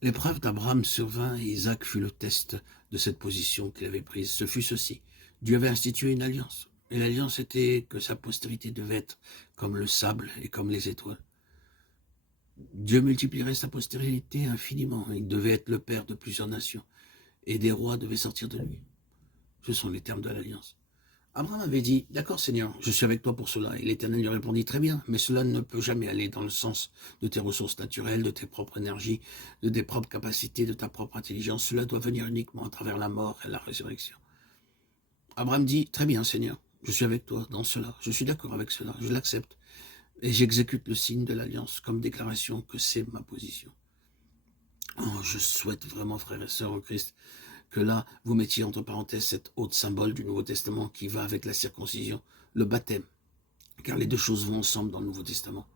L'épreuve d'Abraham survint et Isaac fut le test de cette position qu'il avait prise. Ce fut ceci. Dieu avait institué une alliance. Et l'alliance était que sa postérité devait être comme le sable et comme les étoiles. Dieu multiplierait sa postérité infiniment. Il devait être le père de plusieurs nations. Et des rois devaient sortir de lui. Ce sont les termes de l'alliance. Abraham avait dit, d'accord Seigneur, je suis avec toi pour cela. Et l'Éternel lui répondit, très bien, mais cela ne peut jamais aller dans le sens de tes ressources naturelles, de tes propres énergies, de tes propres capacités, de ta propre intelligence. Cela doit venir uniquement à travers la mort et la résurrection. Abraham dit, très bien Seigneur, je suis avec toi dans cela, je suis d'accord avec cela, je l'accepte. Et j'exécute le signe de l'alliance comme déclaration que c'est ma position. Oh, je souhaite vraiment, frères et sœurs en Christ, que là, vous mettiez entre parenthèses cet autre symbole du Nouveau Testament qui va avec la circoncision, le baptême, car les deux choses vont ensemble dans le Nouveau Testament.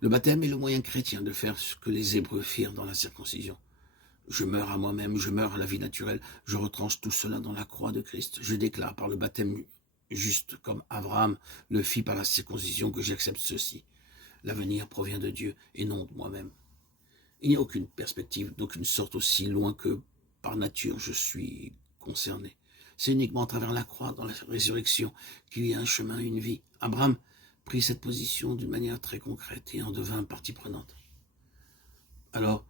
Le baptême est le moyen chrétien de faire ce que les Hébreux firent dans la circoncision. Je meurs à moi-même, je meurs à la vie naturelle, je retranche tout cela dans la croix de Christ. Je déclare par le baptême, juste comme Abraham le fit par la circoncision, que j'accepte ceci. L'avenir provient de Dieu et non de moi-même. Il n'y a aucune perspective d'aucune sorte aussi loin que par nature je suis concerné. C'est uniquement à travers la croix, dans la résurrection, qu'il y a un chemin, une vie. Abraham prit cette position d'une manière très concrète et en devint partie prenante. Alors,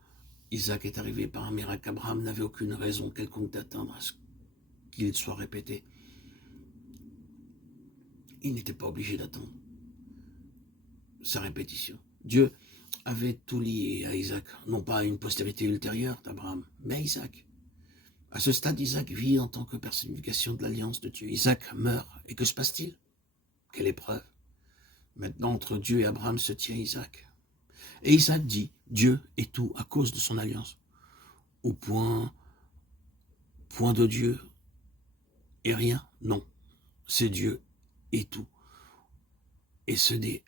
Isaac est arrivé par un miracle. Abraham n'avait aucune raison quelconque d'attendre à ce qu'il soit répété. Il n'était pas obligé d'attendre sa répétition. Dieu avait tout lié à Isaac, non pas à une postérité ultérieure d'Abraham, mais à Isaac. À ce stade, Isaac vit en tant que personnification de l'alliance de Dieu. Isaac meurt, et que se passe-t-il? Quelle épreuve! Maintenant, entre Dieu et Abraham se tient Isaac. Et Isaac dit, Dieu est tout à cause de son alliance. Au point de Dieu et rien? Non, c'est Dieu et tout. Et ce n'est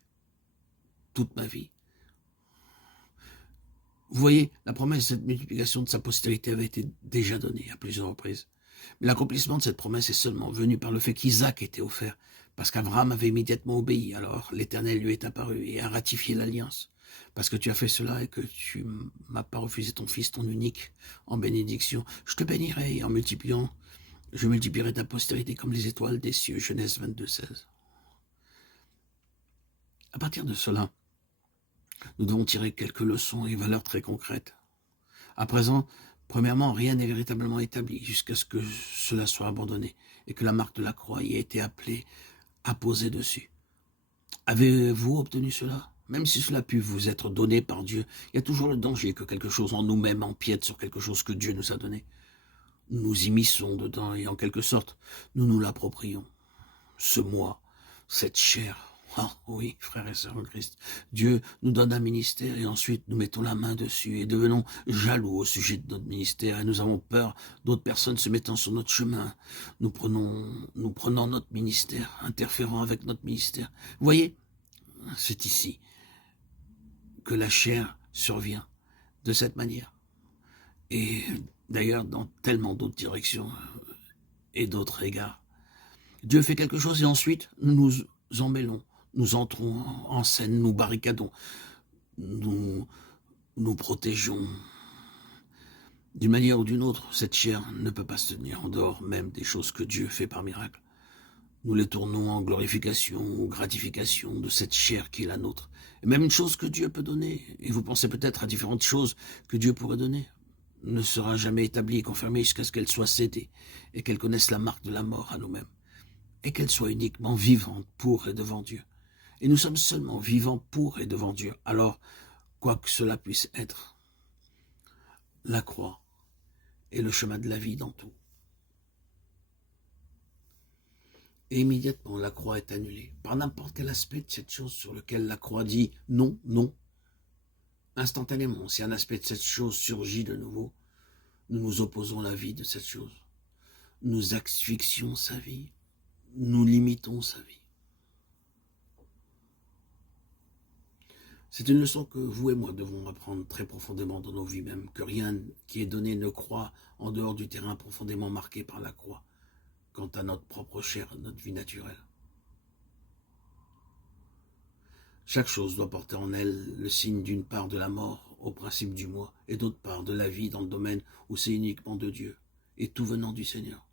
toute ma vie. Vous voyez, la promesse de cette multiplication de sa postérité avait été déjà donnée à plusieurs reprises. Mais l'accomplissement de cette promesse est seulement venu par le fait qu'Isaac était offert, parce qu'Abraham avait immédiatement obéi. Alors l'Éternel lui est apparu et a ratifié l'alliance. Parce que tu as fait cela et que tu m'as pas refusé ton fils, ton unique, en bénédiction, je te bénirai et en multipliant, je multiplierai ta postérité comme les étoiles des cieux. Genèse 22, 16. À partir de cela, nous devons tirer quelques leçons et valeurs très concrètes. À présent, premièrement, rien n'est véritablement établi jusqu'à ce que cela soit abandonné et que la marque de la croix y ait été appelée, apposée dessus. Avez-vous obtenu cela? Même si cela a pu vous être donné par Dieu, il y a toujours le danger que quelque chose en nous-mêmes empiète sur quelque chose que Dieu nous a donné. Nous nous immisçons dedans et en quelque sorte, nous nous l'approprions. Ce moi, cette chair. Ah oui, frères et sœurs en Christ, Dieu nous donne un ministère et ensuite nous mettons la main dessus et devenons jaloux au sujet de notre ministère et nous avons peur d'autres personnes se mettant sur notre chemin. Nous prenons notre ministère, interférant avec notre ministère. Vous voyez, c'est ici que la chair survient de cette manière. Et d'ailleurs dans tellement d'autres directions et d'autres égards. Dieu fait quelque chose et ensuite nous nous en mêlons. Nous entrons en scène, nous barricadons, nous protégeons. D'une manière ou d'une autre, cette chair ne peut pas se tenir en dehors même des choses que Dieu fait par miracle. Nous les tournons en glorification ou gratification de cette chair qui est la nôtre. Et même une chose que Dieu peut donner, et vous pensez peut-être à différentes choses que Dieu pourrait donner, ne sera jamais établie et confirmée jusqu'à ce qu'elle soit cédée et qu'elle connaisse la marque de la mort à nous-mêmes. Et qu'elle soit uniquement vivante pour et devant Dieu. Et nous sommes seulement vivants pour et devant Dieu. Alors, quoi que cela puisse être, la croix est le chemin de la vie dans tout. Et immédiatement, la croix est annulée. Par n'importe quel aspect de cette chose sur lequel la croix dit non, non. Instantanément, si un aspect de cette chose surgit de nouveau, nous nous opposons à la vie de cette chose. Nous asphyxions sa vie. Nous limitons sa vie. C'est une leçon que vous et moi devons apprendre très profondément dans nos vies mêmes, que rien qui est donné ne croît en dehors du terrain profondément marqué par la croix, quant à notre propre chair, notre vie naturelle. Chaque chose doit porter en elle le signe d'une part de la mort au principe du moi, et d'autre part de la vie dans le domaine où c'est uniquement de Dieu, et tout venant du Seigneur.